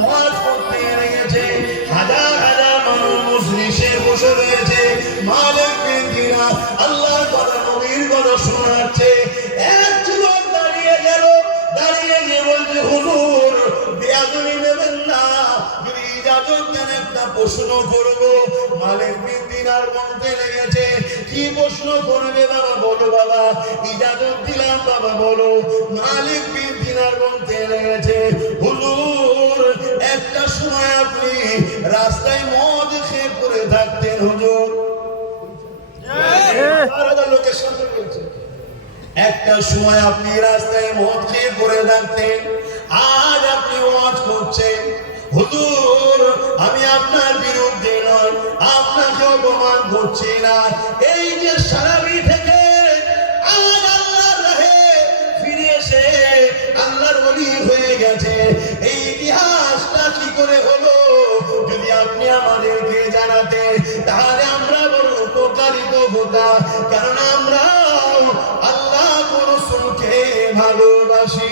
ওয়াজ করতে লেগেছে। হাজার হাজার মানুষ মজলিসে বসে রয়েছে। মালিক বিন দিনার আল্লাহর কথা নবীর কথা শোনাচ্ছে। এক যুবক দাঁড়িয়ে গেল, দাঁড়িয়ে গিয়ে বলছে, হুজুর বেয়াদবি নেবেন না, যদি ইজাজত দেন একটা প্রশ্ন করবো। মালিক বিন দিনার বলতে লেগেছে, কি প্রশ্ন করবে বাবা? বলো বাবা। ইজাজত দিলাম বাবা, বলো। মালিক বিন দিনার বলতে লেগেছে, হুজুর একটা সময় আপনি রাস্তায় মদ খেয়ে পড়ে থাকতেন হুজুর। লোকের সামনে বলছে, একটা সময় আপনি রাস্তায় মদ খেয়ে পড়ে থাকতেন, আজ আপনি ওয়াজ করছেন। হুজুর আমি আপনার বিরুদ্ধে নয়, আপনাকে অপমান করছি না। এই যে সারাবি থেকে আজ আল্লাহর রাহে ফিরে এসে আল্লাহর ওলি হয়ে গেছে, এই ইতিহাসটা কি করে হলো যদি আপনি আমাদেরকে জানাতেন, তাহলে আমরা বড় উপকারিত হতাম। কারণ আমরা আল্লাহ রাসূলকে ভালোবাসি।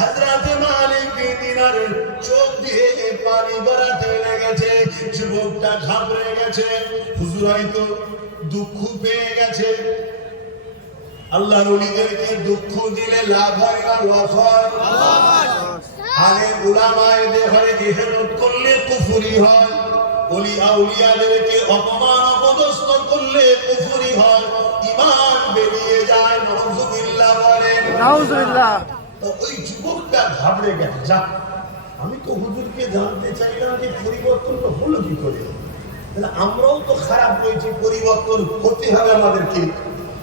হযরত মালিক বিন দিনারের চোখ দিয়ে পানি গড়াতে লেগেছে। যুবকটা ঘাবড়ে গেছে। হুজুর হয়তো দুঃখ পেয়ে গেছে। আল্লাহর ওলিদেরকে দুঃখ দিলে লাভ হয় না লস হয়? আরে উলামায়েদের হয় ইহরাত করলে কুফরি হয়, ওলি আউলিয়াদেরকে অপমান অপদস্থ করলে কুফরি হয়, ঈমান বেরিয়ে যায়। নাউযুবিল্লাহ বলেন। নাউযুবিল্লাহ। তো ওই যুবকটা ঘাবড়ে গেছে, যা আমি তো হুজুরকে জানতে চাইলাম যে পরিবর্তনটা হলো কি করে, তাহলে আমরাও তো খারাপ রয়েছি, পরিবর্তন হতে হবে আমাদেরকে।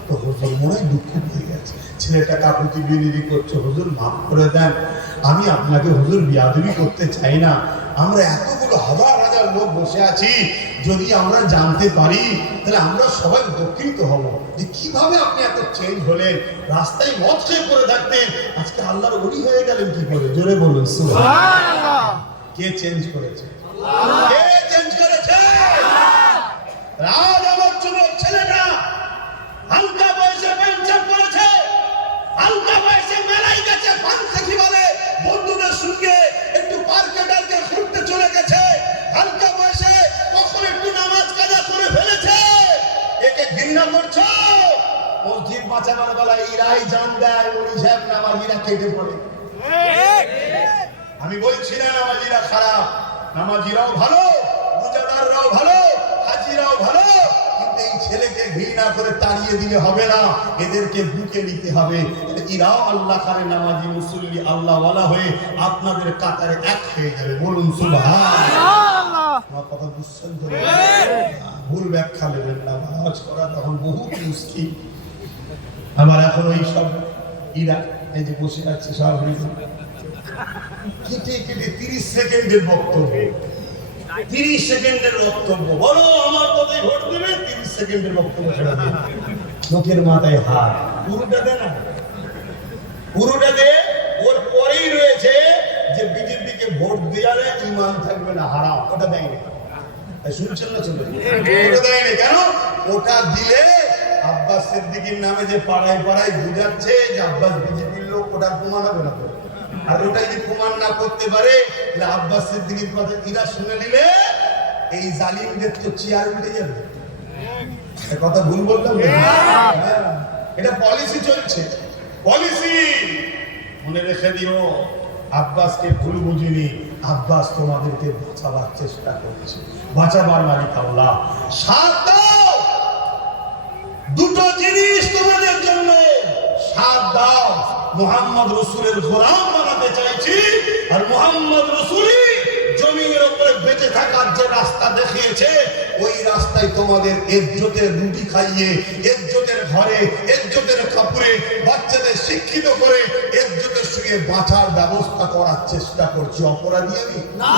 তো হুজুর মনে হয় দুঃখ পেয়ে গেছে, ছেলেটা কাকুতি বিনতি করছে, হুজুর মাফ করে দেন, আমি আপনাকে হুজুর বিয়াদবি করতে চাই না। আমরা এতগুলো হাজার হাজার লোক বসে আছি, যদি আমরা জানতে পারি তাহলে আমরা সবাই উপকৃত হব যে কিভাবে আপনি এত চেঞ্জ হলেন। রাস্তায় মদ খেয়ে পড়ে থাকতেন, আজকে আল্লাহর ওলি হয়ে গেলেন কি করে? জোরে বলুন সুবহানাল্লাহ। কে চেঞ্জ করেছে? কে চেঞ্জ করেছে? রাজ আমার যুবক ছেলেটা হালকা বয়সে পেনশন করেছে, হালকা বয়সে মেলায় গেছে, ফান্সি বলে বন্ধুদের সঙ্গে একটু পার্কে টার্কে ঘুরতে চলে গেছে। হালকা বয়সে কখন একটু নামাজ কাজা করে ফেলেছে। একে ঘৃণা করছো? মসজিদ বাঁচানোর বেলায় ইরাই জান দেয়, ওলি সাহেব নামাজিরা কেটে পড়ে। আমি বলছি না নামাজিরা খারাপ, নামাজিরাও ভালো, রোজাদাররাও ভালো, হাজিরাও ভালো, কিন্তু এই ছেলেকে ঘৃণা করে তাড়িয়ে দিলে হবে না, এদেরকে বুকে নিতে হবে। এরাও আল্লাহ খানে নামাজি মুসল্লি আল্লাহ ওয়ালা হয়ে আপনাদের কাতারে এক হয়ে যাবে। বলুন সুবহানাল্লাহ। আমার কথা বুঝছেন তো? ভুল ব্যাখ্যা নেবেন না। নামাজ করা তখন বহুত মুশকিল। আমার এখন ওই সব ইরা এই যে বসে আছে সব কেটে কেটে 30 সেকেন্ডের বক্তব্য, 30 সেকেন্ডের বক্তব্য, বলো আমার কথায় ভোট দেবে, 30 সেকেন্ডের বক্তব্য ছেড়ে দিয়ে লোকের মাথায় হাত। পুরোটা দে না, পুরোটা দে। ওর পরেই রয়েছে যে বিজেপিকে ভোট দেওয়ালে ঈমান থাকবে না, হারাম। ওটা দেয়নি, শুনছেন না? চলে ওটা দেয়নি কেন? ওটা দিলে আব্বাস সিদ্দিকীর নামে যে পাড়ায় পাড়ায় বুঝাচ্ছে যে আব্বাস বিজেপির লোক, ওটা প্রমাণ হবে না। আর ওটা যদি প্রমাণ না করতে পারে তাহলে আব্বাস সিদ্দিকীর কথা ইরা শুনে নিলে এই জালিমদের তো চেয়ার উঠে যাবে। কথা ভুল বললাম? এটা পলিসি চলছে, পলিসি। মনে রেখে দিও, আব্বাসকে ভুল বুঝিনি, আব্বাস তোমাদেরকে বাঁচাবার চেষ্টা করছে, বাঁচাবার মালিক আল্লাহ। সাথ দাও, দুটো জিনিস তোমাদের জন্য, সাথ দাও। মুহাম্মদ রাসূলের গোলাম বানাতে চাইছি, আর মুহাম্মদ রাসূলই জমিনের উপরে বেঁচে থাকার যে রাস্তা দেখিয়েছে, ওই রাস্তায় তোমাদের ইজ্জতের রুটি খাইয়ে, ইজ্জতের ঘরে, ইজ্জতের কাপড়ে বাচ্চাদের শিক্ষিত করে ইজ্জতের সঙ্গে বাঁচার ব্যবস্থা করার চেষ্টা করছি। অপরাধী আমি না।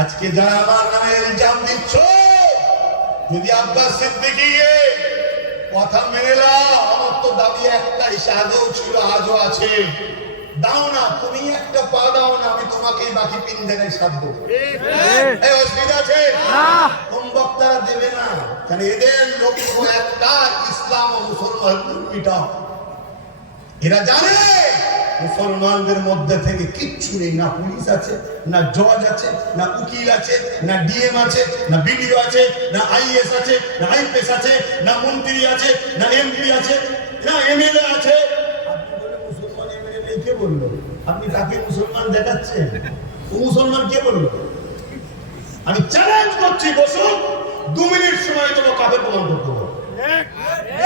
আজকে যারা আমার নামে ইলজাম দিচ্ছ, যদি আব্বাস সিদ্দিকী কথা মেনে নাও, আমার তো দাবি একটাই, আগেও ছিল আজও আছে, দাও না, তুমি একটা পা দাও না, আমি তোমাকে বাকি 3 জায়গায় সাথ দেবো। এই অসুবিধা আছে না? কোন বক্তারা দেবে না, কারণ এদের লক্ষ্য একটা, ইসলাম ও মুসলমান মিটাও। এরা জানে মুসলমানদের মধ্যে থেকে কিচ্ছু নেই, না পুলিশ আছে, না জজ আছে, না উকিল আছে, না ডিএম আছে, না বিডিও আছে, না আইএস আছে, না আইপিএস আছে, না মন্ত্রী আছে, না এমপি আছে, না এমএলএ আছে। আপনি বলে মুসলমান এমএলএ কে বললো? আপনি কাকে মুসলমান দেখাচ্ছেন? ও মুসলমান কে বললো? আমি চ্যালেঞ্জ করছি, বসুন 2 মিনিট সময় দেবো, কাকে প্রমাণ করতে হবে।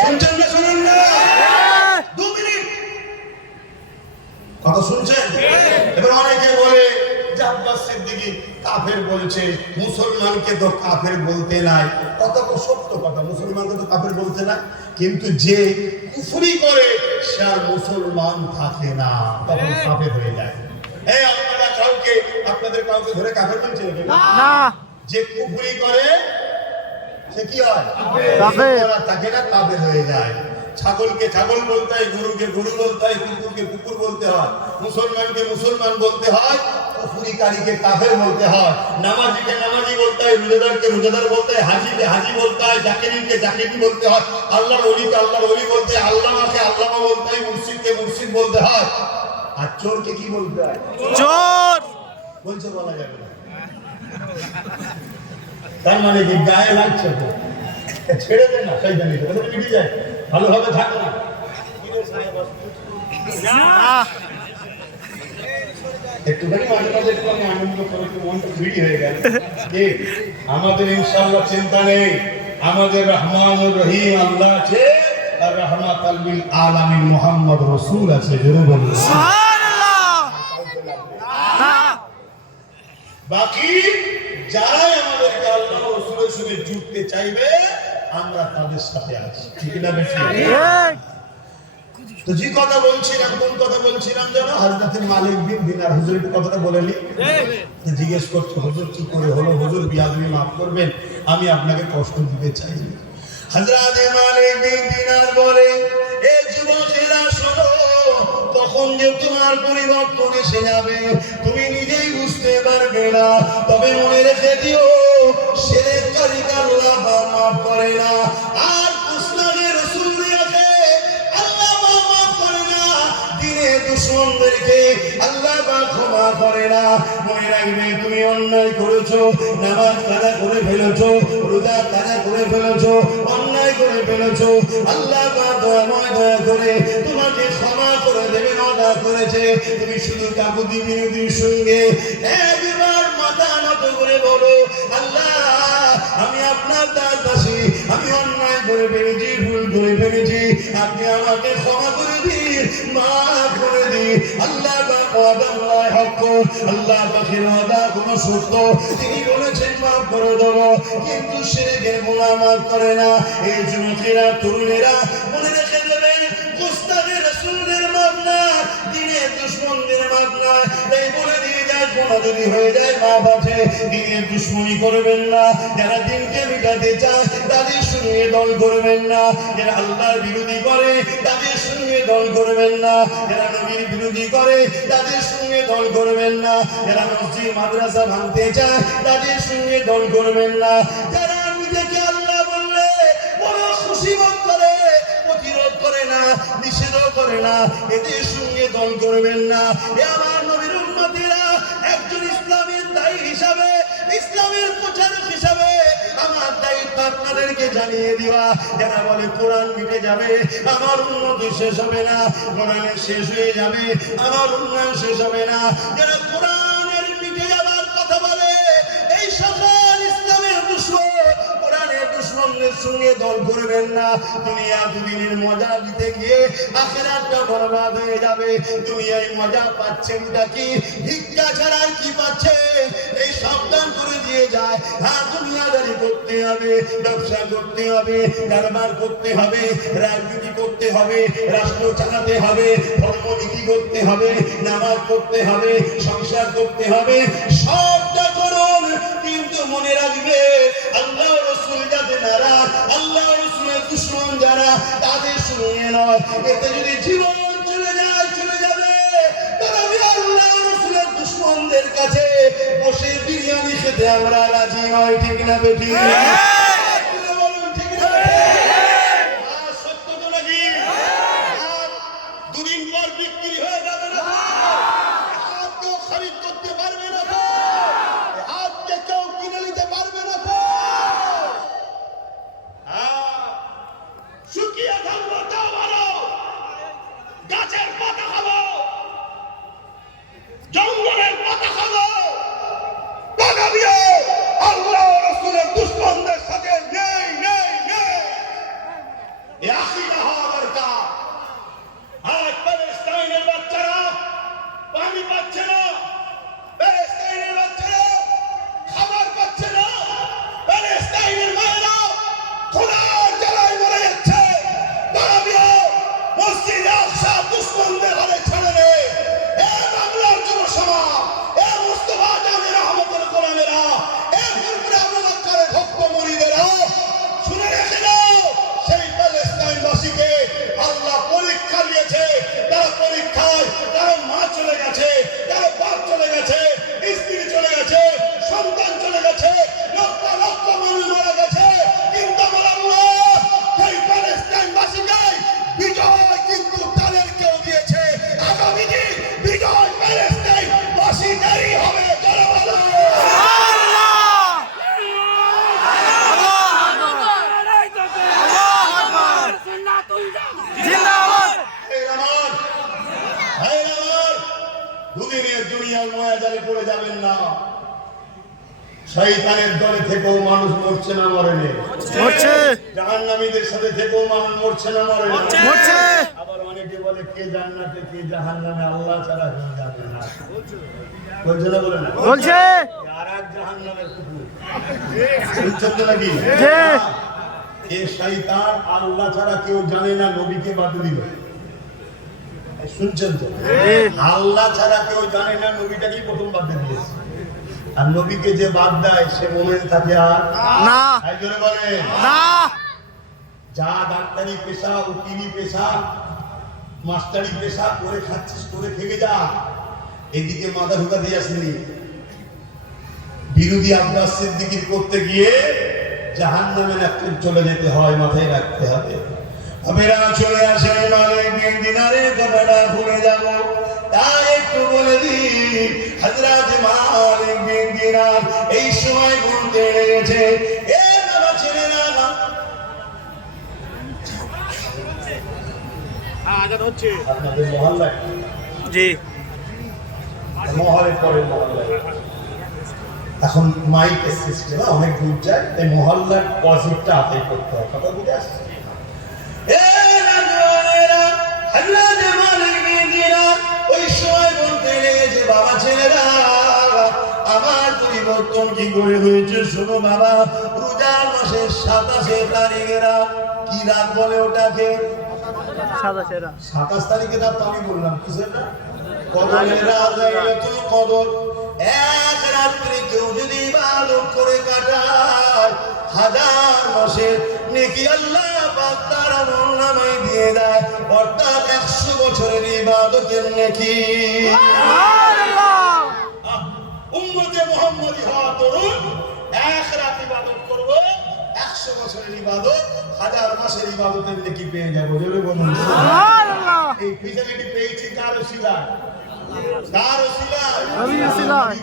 শুনছেন না? শুনুন না, 2 মিনিট কথা শুনছেন? এবার অনেকে বলে যে আব্বাস সিদ্দিকী কাফের বলছে, মুসলমানকে তো কাফের বলতে নাই। কথা তো সত্য কথা, মুসলমানকে তো কাফের বলতে নাই, কিন্তু যে কুফরি করে সে আর মুসলমান থাকে না, তখন কাফের হয়ে যায়। এই আপনারা কাউকে, আপনাদের কাউকে ধরে কাফের বলছেন না? যে কুফরি করে সে কি হয়? কাফের। থাকে না, কাফের হয়ে যায়। ছাগলকে ছাগল বলতে হয়, গরুকে গরু বলতে হয়, কুকুরকে কুকুর বলতে হয়, মুসলমানকে মুসলমান বলতে হয়, কুফরিকারীকে কাফের বলতে হয়, নামাজিকে নামাজি বলতে হয়, রোজাদারকে রোজাদার বলতে হয়, হাজিকে হাজি বলতে হয়, জাকিরিনকে জাকিরি বলতে হয়, আল্লাহর ওলিকে আল্লাহর ওলি বলতে হয়, আল্লামাকে আল্লামা বলতে হয়, মুর্শিদকে মুর্শিদ বলতে হয়। আর চোরকে কি বলতে হয়? চোর বলছে, বলা যাবে না। তার মানে কি গায়ে লাগছে তো ছেড়ে দেন না, সেই জানি তো মিটে যায়, ভালোভাবে থাকো না। একটুখানি মাঝে মাঝে একটু আমি আনন্দ করে, একটু মনটা ভিড়ি হয়ে গেল। আমাদের ইনশাআল্লাহ চিন্তা নেই, আমাদের রহমানুর রহিম আল্লাহ আছে, আর রাহমাতাল লিল আলামিন মুহাম্মদ রাসূল আছে। জোরে বলুন সুবহানাল্লাহ। বাকি যারা আমাদেরকে আল্লাহ রাসূলের সঙ্গে জুড়তে চাইবে, আমরা তাদের সাথে আছি, ঠিক না বেশি? তো যে কথা বলছিলাম, কোন কথা বলছিলাম জানো? হযরত মালিক বিন দিনার হুজুর কথাটা বলেনি? জিজ্ঞেস করছে, হুজুর কি করে হলো? হুজুর বিয়াদবি মাফ করবেন, আমি আপনাকে কষ্ট দিতে চাই। হযরত মালিক বিন দিনার বলে, এ যুবকেরা শোনো, তখন যে তোমার পরিবর্তন এসে যাবে তুমি নিজেই বুঝতে পারবে না। তবে মনে রেখে দিও, শিরককারীকে আল্লাহ মাফ করে না, আর কুসলানের রাসূল আছে আল্লাহ মাফ করে না, দ্বীনের দুশমনদেরকে আল্লাহ ক্ষমা করে না। মনে রাখবে, তুমি অন্যায় করেছো, নামাজ কাজা করে ফেলেছো, রোজা কাজা করে ফেলেছো, অন্যায় করে ফেলেছো, আল্লাহ দয়াময় দয়া করে তোমাকে ক্ষমা করে দেবে। অদা করেছে, তুমি শুধু কাকুতি বিনতির সঙ্গে একবার মাথা নত করে বলো, আল্লাহ আমি আপনার দাসী, আমি অন্যায় করে ফেলেছি, ভুল করে ফেলেছি, আপনি আমাকে ক্ষমা করে দিন, মাফ করে দিন। আল্লাহ আল্লাহ পাখির ওয়াদা কোন সত্য, তিনি বলেছেন মাফ করে দেবো, কিন্তু শিরকের গুনাহ মাফ করে না। এই যুবকেরা, তরুণেরা মনে রেখে দেবেন, গোস্তাদের রাসূলের মাফ না, দ্বীনের দুশমনদের মাফ না। তাই বলে দিয়ে যায়, গুনাহ যদি হয়ে যায় মাফ আছে, দ্বীনের দুশমনি করবেন না। যারা দ্বীনকে মিটাতে চায় তাদের সঙ্গে দল করবেন না, যারা আল্লাহর বিরোধী করে তাদের সঙ্গে দল করবেন না, যারা নবীর বিরোধী করে তাদের সঙ্গে দল করবেন না, যারা মসজিদ মাদ্রাসা ভাঙতে চায় তাদের সঙ্গে দল করবেন না, যারা নিজেকে আল্লাহ বললে বড় খুশি বোধ করে, প্রতিরোধ করে না, নিষেধ করে না, এদের সঙ্গে দল করবেন না। এ আমার নবীর উম্মতেরা, একজন ইসলামের দায়ী হিসাবে, ইসলামের প্রচারক হিসাবে আমার দায়িত্ব আপনাদেরকে জানিয়ে দেওয়া। যারা বলে কোরআন মিটে যাবে, আমার উন্নতি শেষ হবে না, কোরআনের শেষ হয়ে যাবে, আমার উন্নয়ন শেষ হবে না, যারা কোরআনের মিটে যাবার কথা বলে, এই সকল ইসলামের দুশমন, কোরআনের দুশমনদের সঙ্গে দল করবেন না। দুনিয়া দুদিনের মজা দিতে গিয়ে আখিরাতটা বরবাদ হয়ে যাবে। দুনিয়ায় মজা পাচ্ছেনটা কি? ভিক্ষা ছাড়া আর কি পাচ্ছেন? এই সাবধান করে দিয়ে যায়। হ্যাঁ, দুনিয়াদারি করতে হবে, ব্যবসা করতে হবে, কারবার করতে হবে, রাজনীতি করতে হবে, রাষ্ট্র চালাতে হবে, ধর্মনীতি করতে হবে, নামাজ পড়তে হবে, সংসার করতে হবে, সবটা করুন, কিন্তু মনে রাখবে আল্লাহ রাসূল যাদের নারাজ, আল্লাহ রাসূলের দুশমন যারা, তাদের সঙ্গে নয়। এতে যদি জীবন চলে যায়, চলে যাবে। তারা আল্লাহ রাসূলের দুশমনদের কাছে বসে বিরিয়ানি খেতে আমরা রাজি নই, ঠিক না বেটি? বলুন ঠিক না? সত্য তো নাকি? দুদিন এ আকীদা হওয়া দরকার। আজ প্যালেস্টাইনের বাচ্চারা পানি পাচ্ছে না, প্যালেস্টাইনের বাচ্চারা খাবার পাচ্ছে না, প্যালেস্টাইনের মায়েরা খোদার জ্বালায় মরে যাচ্ছে। দাঁড়াবিও মসজিদে আকসা দুশ্মনদের হাতে ছেড়ে দে। এ বাংলার যুব সমাজ, এ মুস্তাফা জামির রহমতের গোলামেরা, এ ফুরফুরা আবু বকরের ভক্ত মুরিদেরা, শুনে রেখে দাও, সেই প্যালেস্টাইনবাসীকে আল্লাহ পরীক্ষা দিয়েছে। তারা পরীক্ষায়, তারা মা চলে গেছে, তারা বাপ চলে গেছে, স্ত্রী চলে গেছে, সন্তান চলে গেছে, লক্ষ লক্ষ মানুষ মারা গেছে, কিন্তু আমার আল্লাহ সেই প্যালেস্টাইনবাসীকে বিজয় কিন্তু তাদেরকেও দিয়েছে। আগামী দিন বিজয় প্যালেস্টাইনবাসীদেরই হবে। দুদিনের দুনিয়ার মায়াজালে পড়ে যাবেন না। শয়তানের দলে থেকেও মানুষ মরছে না, মরেনি। মরছে। জাহান্নামীদের সাথে থেকেও মানুষ মরছে না, মরেনি। মরছে। আবার অনেকে বলে কে জান্নাতে কে জাহান্নামে আল্লাহ ছাড়া কেউ জানে না। বলছে না, বলে না? বলছে। আর এক জাহান্নামের কুকুর। বুঝছেন তো নাকি? জি। এ শয়তান আল্লাহ ছাড়া কেউ জানে না, নবীকে বাদ দিল। শুনছেন তো? আল্লাহ ছাড়া কেউ জানে না, নবীটাকেই প্রথম বাদ দিয়ে দিয়েছে। আর নবীকে যে বাদ দেয় সে মুমিন থাকে আর না। তাই জন্য বলে না। যা ডাক্তারি পেশা, উকিলি পেশা, মাস্টারি পেশা করে খাচ্ছিস, করে থেকে যা। এদিকে মাথা ঢুকা দিয়ে আসেনি। বিরোধী আব্বাস সিদ্দিকীর করতে গিয়ে জাহান্নামের একজন চলে যেতে হয়, মাথায় রাখতে হবে। আমেরা চলে আসে, মালিক বিন দিনারের কথাটা ভুলে যাব, তাই একটু বলে দিই। হযরত মালিক বিন দিনার এই সময় বলতে লেগেছে, এ বাবা ছেলেরা, আজান হচ্ছে আপনাদের মহল্লায়, জি, মহলের পরে মহল্লায় এখন মাইকের সিস্টেম অনেক দূর যায়, এই মহল্লার পজিটিভটা আদায় করতে হয়। কথা বুঝে আসছে? ওই সময় বলতে লেগেছে, বাবা ছেলেরা, আমার পরিবর্তন কি করে হয়েছে শোনো বাবা। রোজার মাসের 27 তারিখে রাত, কি রাত বলে ওটাকে? 27 তারিখে রাত। আমি বললাম কিসের রাত? কদরের রাত, লাইলাতুল কদর। এক রাত্রি কেউ যদি ইবাদত করে কাটায়, 1000 মাসের নেকি আল্লাহ পাক তার আমলনামায় দিয়ে দেয়, অর্থাৎ 100 বছরের ইবাদতের নেকি। সুবহানাল্লাহ। উম্মতে মুহাম্মদী হওয়া তরুণ, এক রাত ইবাদত করব, 100 বছরের ইবাদত, 1000 মাসের ইবাদতের নেকি পেয়ে যাবো। জোরে বলুন সুবহানাল্লাহ। এই ফ্যাসিলিটি পেয়েছি কার ওসিলায়? কার ওসিলায়? নবীর ওসিলায়।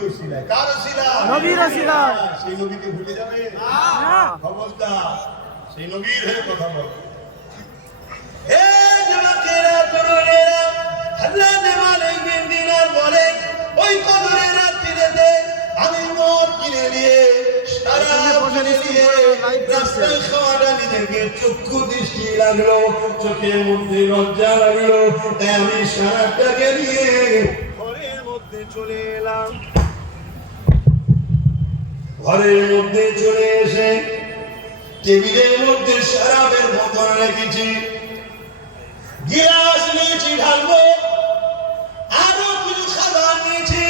কার ওসিলায়? নবীর ওসিলায়। সেই নবীকে ভুলে যাবে না। খবরদার, সেই নবীর হয়ে কথা বল। হে যুবকেরা, তরুণেরা, হযরত মালিক বিন দিনার বলে, ওই কদরের রাত্রিতে আমি মদ কিনে নিয়ে, শরাব কিনে নিয়ে রাস্তায় খাওয়াটা নিজেকে চক্ষু দৃষ্টি লাগলো, চোখের মধ্যে লজ্জা লাগলো, তাই আমি শরাবটাকে নিয়ে ঘরের মধ্যে চলে এলাম। ঘরের মধ্যে চলে এসে টেবিলের মধ্যে শরাবের বোতল রেখেছি, গিলাস নিয়েছি ঢালবো, আরো কিছু খাবার নিয়েছি,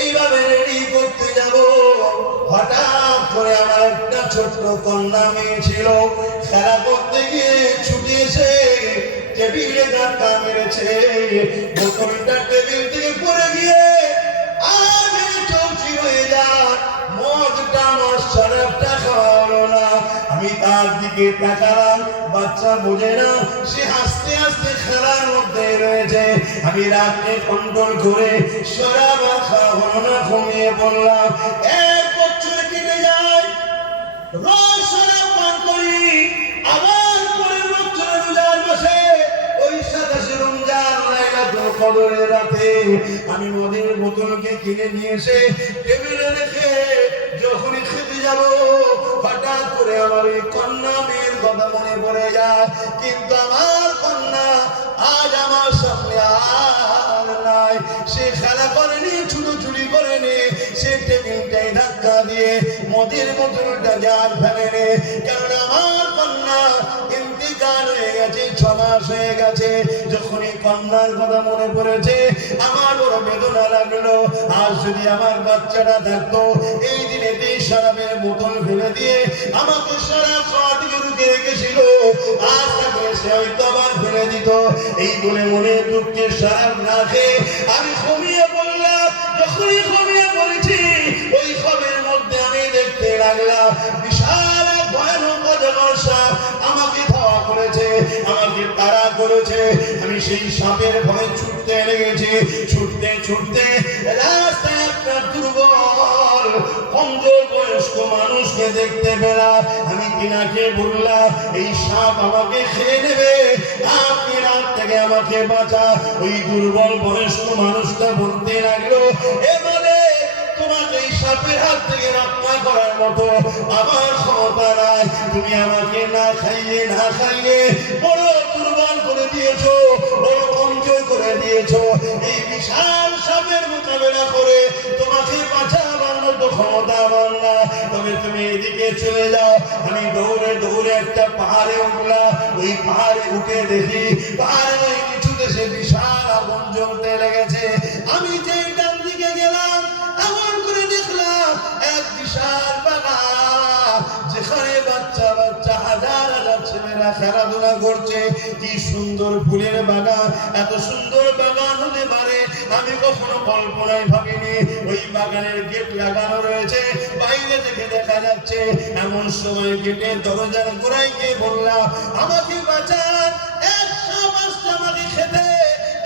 এইভাবে রেডি করতে যাব। হঠাৎ করে আমার একটা ছোট্ট কন্যা মেয়ে ছিল, খেলা করতে গিয়ে ছুটে এসে টেবিলে ধাক্কা মেরেছে, বোতলটা টেবিল থেকে পড়ে গিয়ে আর চৌচি হয়ে যায়। মদটা আমার শরাবটা খাওয়া হলো না। আমি তার দিকে তাকালাম, বাচ্চা বোঝে না, সে হাসতে হাসতে খেলার মধ্যে রয়েছে। আমি রাতকে কন্ট্রোল করে শরাব খাওয়া হলো না, ঘুমিয়ে পড়লাম। 1 বছর কেটে যায়, রোজ শরাব পান করি, আবার পরের বছর রোজার মাসে ওই 27 রমজান লাইলাতুল কদরের রাতে আমি মদের বোতলকে কিনে নিয়ে এসে টেবিলে রেখে যখনই খেতে যাব, হঠাৎ করে আমার এই কন্যা মেয়ের কথা মনে পড়ে যায়, কিন্তু আমার কন্যা আজ আমার সামনে আর নাই। সে খেলা করেনি, ছুটোছুটি করেনি, সে টেবিলটাই ধাক্কা দিয়ে মদের বোতলটা জার ফেলেনি। কারণ আমার কন্যা ইন্তিকাল হয়ে গেছে, 6 মাস হয়ে গেছে। যখনই কন্যার কথা মনে পড়েছে আমার বড় বেদনা লাগলো। আর যদি আমার বাচ্চাটা থাকতো, এই দিনেতে শরাবের বোতল ফেলে দিয়ে আমাকে শরাব খাওয়া থেকে রুখে রেখেছিল, আজ তাকে সে হয়তো আবার ফেলে দিত। এই বলে মনে দুঃখে শরাব না খেয়ে আমি ঘুমিয়ে পড়লাম। যখনই ঘুমিয়ে পড়েছি, ওই ঘরের মধ্যে আমি দেখতে লাগলাম বিশাল এক ভয়ানক অজগর সাপ আমাকে ধাওয়া করেছে, আমাকে তাড়া করেছে। আমি সেই সাপের ভয়ে ছুটতে লেগেছি। ছুটতে ছুটতে রাস্তায় একটা দুর্বল কমজোর বয়স্ক মানুষকে দেখতে পেলাম। আমি তিনাকে বললাম, এই সাপ আমাকে খেয়ে নেবে, আপনি রাত থেকে আমাকে বাঁচা। ওই দুর্বল বয়স্ক মানুষটা বলতে লাগলো, এবারে তোমাকে এই সাপের হাত থেকে রক্ষা করার মতো আমার ক্ষমতা নাই। তুমি আমাকে না খাইয়ে বড় দুর্বল করে দিয়েছো, বড় কমজোর করে দিয়েছো। এই বিশাল সাপের মোকাবেলা করে তোমাকে বাঁচাবার মতো ক্ষমতা আমার না। তবে তুমি এদিকে চলে যাও। আমি দৌড়ে দৌড়ে একটা পাহাড়ে উঠলাম। ওই পাহাড়ে উঠে দেখি পাহাড়ে কিছু দেশে বিশাল আগুন জ্বলতে লেগেছে। আমি যে ডান দিকে গেলাম, এমন করে দেখলাম এক বিশাল বাগান, যেখানে বাচ্চা বাচ্চা হাজার হাজার ছেলেরা খেলাধুলা করছে। কি সুন্দর ফুলের বাগান! এত সুন্দর বাগান হতে পারে আমি কখনো কল্পনায় ভাবিনি। ওই বাগানের গেট লাগানো রয়েছে, বাইরে থেকে দেখা যাচ্ছে। এমন সময় গেটের দরজার গোড়ায় গিয়ে বললাম, আমাকে বাঁচান, এক সাপ আসছে আমাকে খেতে।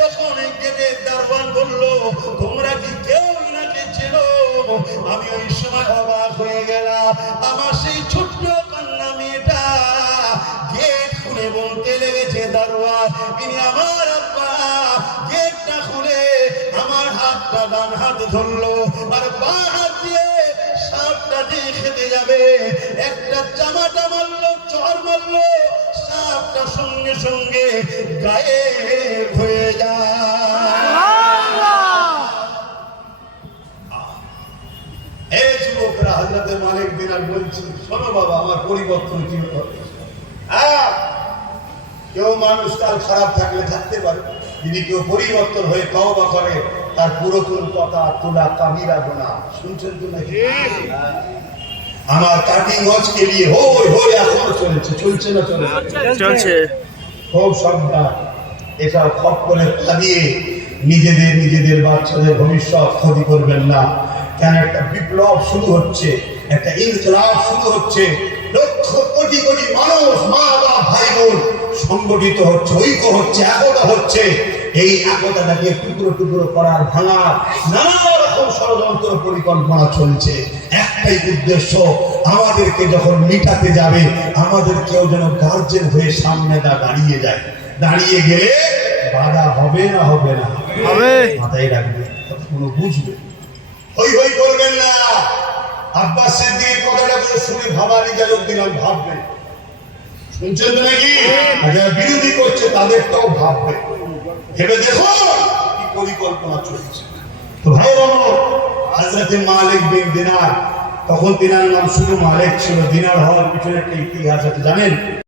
তখন এই গেটের দারোয়ান বলল, তোমরা কি কেউ ইনাকে চেনো? আমি ওই সময় অবাক হয়ে গেলাম। আমার সেই ছোট্ট কন্যা মেয়েটা গেট খুলে বলতে লেগেছে, দারোয়ান ইনি আমার আব্বা। গেটটা খুলে আমার হাতটা ডান হাতে ধরলো, আর বাঁ হাত দিয়ে সাপটা দিয়ে খেতে যাবে একটা চামাটা মারলো, চড় মারলো, সাপটা সঙ্গে সঙ্গে গায়েব হয়ে যায়। এই যুবকরা, হযরতে মালিক দিনার বলছি, শোনো বাবা, আমার পরিবর্তন কি হবে? কেউ মানুষ তার খারাপ থাকলে থাকতে পারে, যদি কেউ পরিবর্তন হয়ে তওবা করে, তার পুরাতন কথা তোলা কাবিরা গুনাহ। শুনছেন তো নাকি? আমার কাটিং ওয়াচকে নিয়ে হই হই এখন চলছে না চলছে? খুব সাবধান, এসব খপ করে পালিয়ে নিজেদের বাচ্চাদের ভবিষ্যৎ ক্ষতি করবেন না। কেন একটা বিপ্লব শুরু হচ্ছে, একটা ইনকিলাব শুরু হচ্ছে। লক্ষ কোটি কোটি মানুষ, মা বাবা ভাই বোন সংগঠিত হচ্ছে, ঐক্য হচ্ছে, একতা হচ্ছে। এই একতাটাকে টুকরো টুকরো করার, ভাঙার নানা রকম ষড়যন্ত্র পরিকল্পনা চলছে। একটাই উদ্দেশ্য, আমাদেরকে যখন মিটাতে যাবে, আমাদের কেউ যেন গার্জেন হয়ে সামনে দাঁড়িয়ে যায়। দাঁড়িয়ে গেলে বাধা হবে না? হবে না? হবে। মাথায় রাখবে, কোনো বুঝবে। হই হই করবেন না। আব্বাস সিদ্দিক কথাটা শুনে ভাবানি যাজুদ্দিন ভাববে। শুনছেন তো নাকি? যারা বিরোধী করছে তাদেরটাও ভাববে। ভেবে দেখো কি পরিকল্পনা চলছে। তো ভাই আমার হযরতে মালিক বিন দিনার, তখন দিনার নাম শুধু মালিক ছিল। দিনার হওয়ার পিছনে একটা ইতিহাস আছে, জানেন?